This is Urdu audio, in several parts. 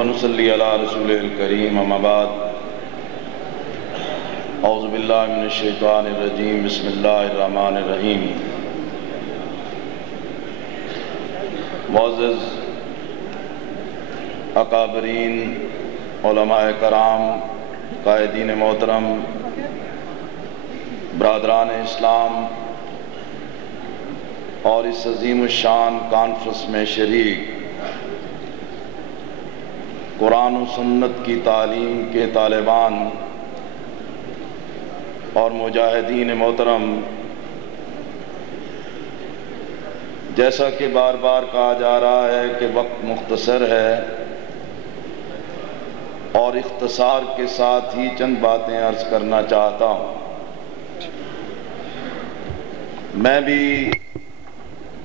ونصلي على رسوله الكريم اما بعد اعوذ باللہ من الشیطان الرجیم بسم اللہ الرحمن الرحیم معزز اکابرین علماء کرام قائدین محترم برادران اسلام اور اس عظیم الشان کانفرنس میں شریک قرآن و سنت کی تعلیم کے طالبان اور مجاہدین محترم، جیسا کہ بار بار کہا جا رہا ہے کہ وقت مختصر ہے اور اختصار کے ساتھ ہی چند باتیں عرض کرنا چاہتا ہوں۔ میں بھی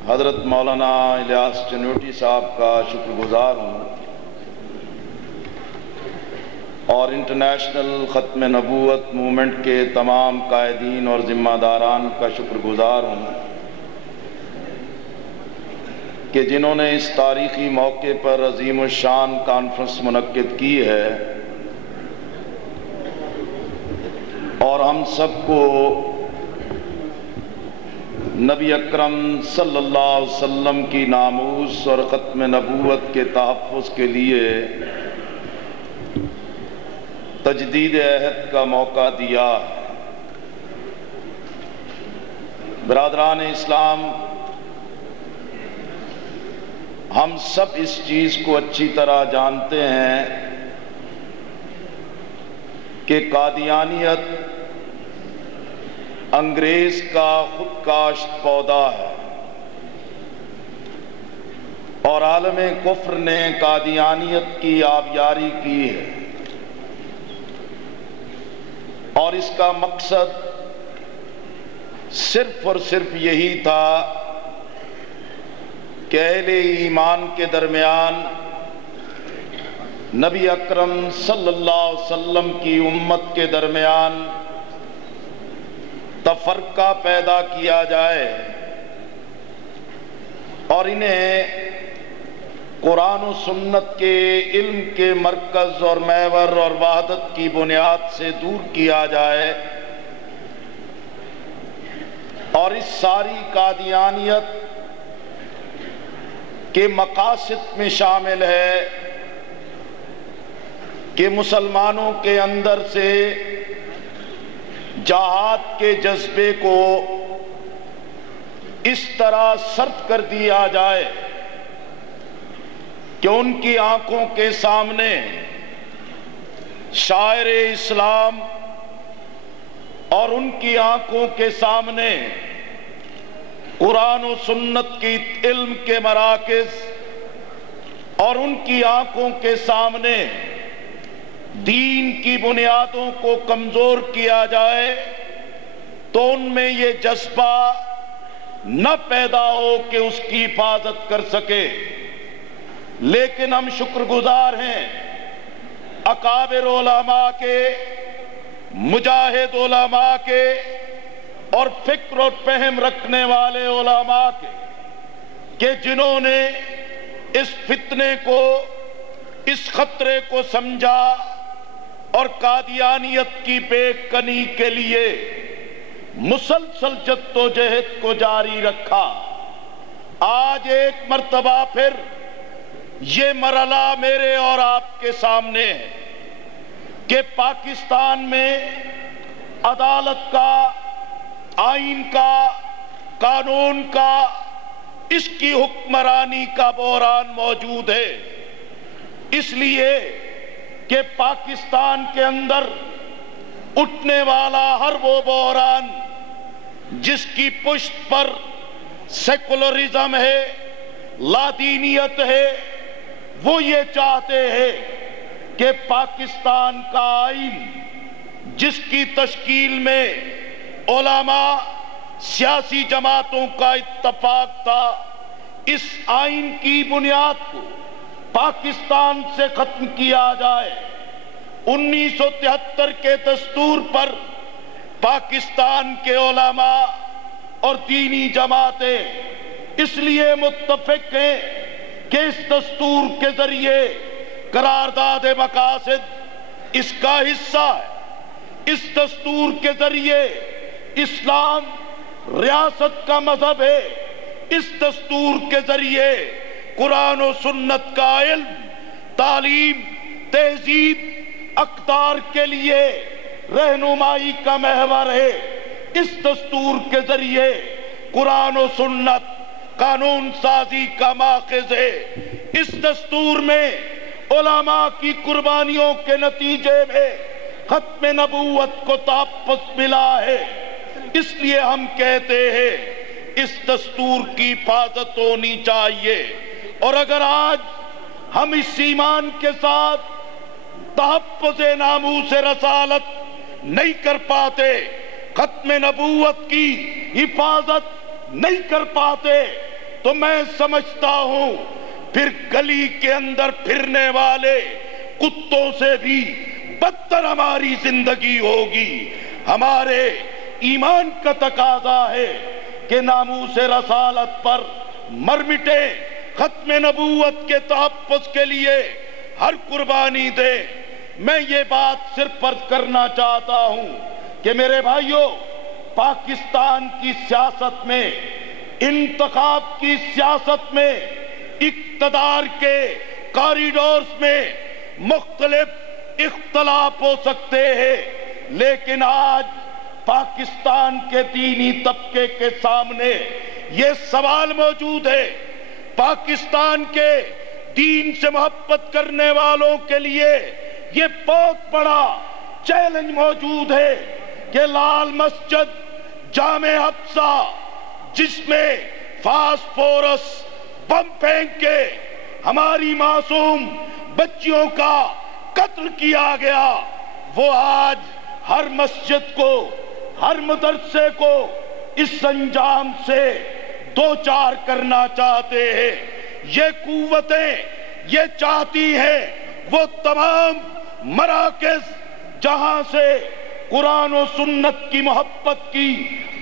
حضرت مولانا الیاس چنوٹی صاحب کا شکر گزار ہوں اور انٹرنیشنل ختم نبوت موومنٹ کے تمام قائدین اور ذمہ داران کا شکر گزار ہوں کہ جنہوں نے اس تاریخی موقع پر عظیم الشان کانفرنس منعقد کی ہے اور ہم سب کو نبی اکرم صلی اللہ علیہ وسلم کی ناموس اور ختم نبوت کے تحفظ کے لیے تجدید عہد کا موقع دیا۔ برادران اسلام، ہم سب اس چیز کو اچھی طرح جانتے ہیں کہ قادیانیت انگریز کا خود کاشت پودا ہے اور عالم کفر نے قادیانیت کی آبیاری کی ہے اور اس کا مقصد صرف اور صرف یہی تھا کہ اہل ایمان کے درمیان نبی اکرم صلی اللہ علیہ وسلم کی امت کے درمیان تفرقہ پیدا کیا جائے اور انہیں قرآن و سنت کے علم کے مرکز اور محور اور وحدت کی بنیاد سے دور کیا جائے، اور اس ساری قادیانیت کے مقاصد میں شامل ہے کہ مسلمانوں کے اندر سے جہاد کے جذبے کو اس طرح سرد کر دیا جائے کہ ان کی آنکھوں کے سامنے شاعر اسلام اور ان کی آنکھوں کے سامنے قرآن و سنت کی علم کے مراکز اور ان کی آنکھوں کے سامنے دین کی بنیادوں کو کمزور کیا جائے تو ان میں یہ جذبہ نہ پیدا ہو کہ اس کی حفاظت کر سکے۔ لیکن ہم شکر گزار ہیں اکابر علماء کے، مجاہد علماء کے اور فکر اور فہم رکھنے والے علماء کے کہ جنہوں نے اس فتنے کو، اس خطرے کو سمجھا اور قادیانیت کی بے کنی کے لیے مسلسل جدوجہد کو جاری رکھا۔ آج ایک مرتبہ پھر یہ مرحلہ میرے اور آپ کے سامنے ہے کہ پاکستان میں عدالت کا، آئین کا، قانون کا، اس کی حکمرانی کا بحران موجود ہے، اس لیے کہ پاکستان کے اندر اٹھنے والا ہر وہ بحران جس کی پشت پر سیکولرزم ہے، لادینیت ہے، وہ یہ چاہتے ہیں کہ پاکستان کا آئین جس کی تشکیل میں علماء، سیاسی جماعتوں کا اتفاق تھا، اس آئین کی بنیاد کو پاکستان سے ختم کیا جائے۔ 1973 کے دستور پر پاکستان کے علماء اور دینی جماعتیں اس لیے متفق ہیں کہ اس دستور کے ذریعے قرارداد مقاصد اس کا حصہ ہے۔ اس دستور کے ذریعے اسلام ریاست کا مذہب ہے۔ اس دستور کے ذریعے قرآن و سنت کا علم، تعلیم، تہذیب، اقدار کے لیے رہنمائی کا محور ہے۔ اس دستور کے ذریعے قرآن و سنت قانون سازی کا ماخذ ہے۔ اس دستور میں علماء کی قربانیوں کے نتیجے میں ختم نبوت کو تحفظ ملا ہے۔ اس لیے ہم کہتے ہیں اس دستور کی حفاظت ہونی چاہیے، اور اگر آج ہم اس ایمان کے ساتھ تحفظ ناموس رسالت نہیں کر پاتے، ختم نبوت کی حفاظت نہیں کر پاتے، تو میں سمجھتا ہوں پھر گلی کے اندر پھرنے والے کتوں سے بھی بدتر ہماری زندگی ہوگی۔ ہمارے ایمان کا تقاضا ہے کہ ناموس رسالت پر مر مٹے، ختم نبوت کے تحفظ کے لیے ہر قربانی دے۔ میں یہ بات صرف عرض کرنا چاہتا ہوں کہ میرے بھائیوں، پاکستان کی سیاست میں، انتخاب کی سیاست میں، اقتدار کے کاریڈورز میں مختلف اختلاف ہو سکتے ہیں، لیکن آج پاکستان کے دینی طبقے کے سامنے یہ سوال موجود ہے، پاکستان کے دین سے محبت کرنے والوں کے لیے یہ بہت بڑا چیلنج موجود ہے کہ لال مسجد، جامع اقصی، جس میں فاسفورس بم پھینک کے ہماری معصوم بچیوں کا قتل کیا گیا، وہ آج ہر مسجد کو، ہر مدرسے کو اس انجام سے دوچار کرنا چاہتے ہیں۔ یہ قوتیں یہ چاہتی ہیں وہ تمام مراکز جہاں سے قرآن و سنت کی محبت کی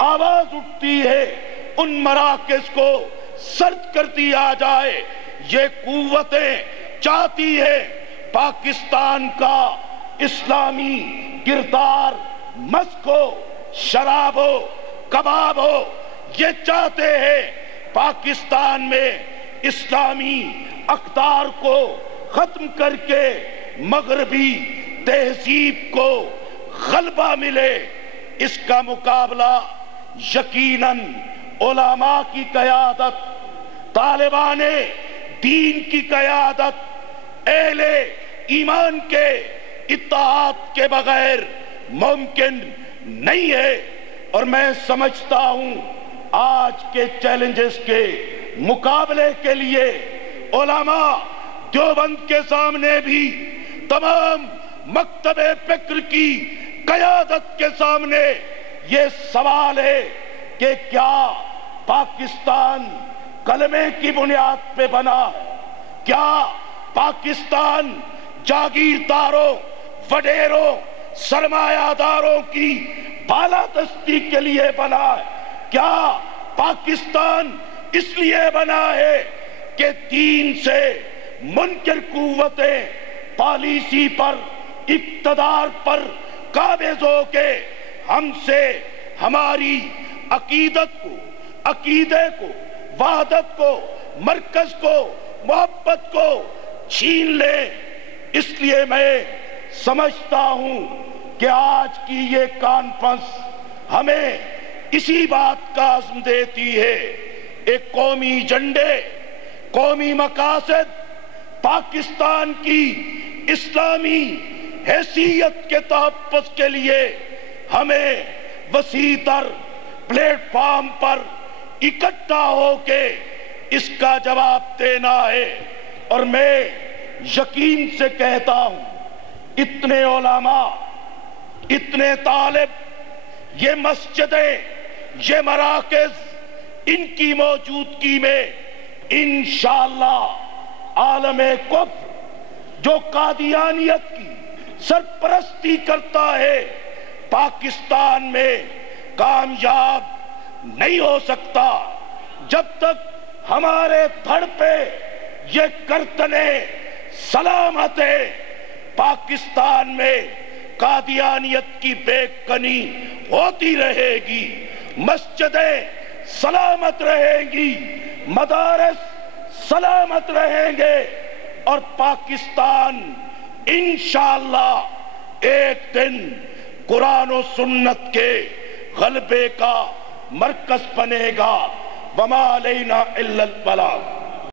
آواز اٹھتی ہے، ان مراکز کو سرد کر دیا جائے۔ یہ قوتیں چاہتی ہے پاکستان کا اسلامی کردار مسک ہو، شراب ہو، کباب ہو۔ یہ چاہتے ہیں پاکستان میں اسلامی اقدار کو ختم کر کے مغربی تہذیب کو غلبہ ملے۔ اس کا مقابلہ یقیناً علماء کی قیادت، طالبان دین کی قیادت، اہل ایمان کے اتحاد کے بغیر ممکن نہیں ہے۔ اور میں سمجھتا ہوں آج کے چیلنجز کے مقابلے کے لیے علماء دیوبند کے سامنے بھی، تمام مکتب فکر کی قیادت کے سامنے یہ سوال ہے کہ کیا پاکستان کلمے کی بنیاد پہ بنا ہے؟ کیا پاکستان جاگیرداروں، وڈیروں، سرمایہ داروں کی بالادستی کے لیے بنا ہے؟ کیا پاکستان اس لیے بنا ہے کہ دین سے منکر قوتیں پالیسی پر، اقتدار پر قابض ہو کے ہم سے ہماری عقیدت کو، عقیدے کو، وحدت کو، مرکز کو، محبت کو چھین لے؟ اس لیے میں سمجھتا ہوں کہ آج کی یہ کانفرنس ہمیں اسی بات کا عزم دیتی ہے۔ ایک قومی ایجنڈے، قومی مقاصد، پاکستان کی اسلامی حیثیت کے تحفظ کے لیے ہمیں وسیع تر پلیٹ فارم پر اکٹھا ہو کے اس کا جواب دینا ہے۔ اور میں یقین سے کہتا ہوں اتنے علماء، اتنے طالب، یہ مسجدیں، یہ مراکز، ان کی موجودگی میں انشاءاللہ عالم کفر جو قادیانیت کی سرپرستی کرتا ہے پاکستان میں کامیاب نہیں ہو سکتا۔ جب تک ہمارے دھڑ پہ یہ گردنیں سلامت ہے، پاکستان میں قادیانیت کی بے کنی ہوتی رہے گی، مسجدیں سلامت رہیں گی، مدارس سلامت رہیں گے، اور پاکستان انشاءاللہ ایک دن قرآن و سنت کے غلبے کا مرکز بنے گا۔ وما علینا الا البلاغ۔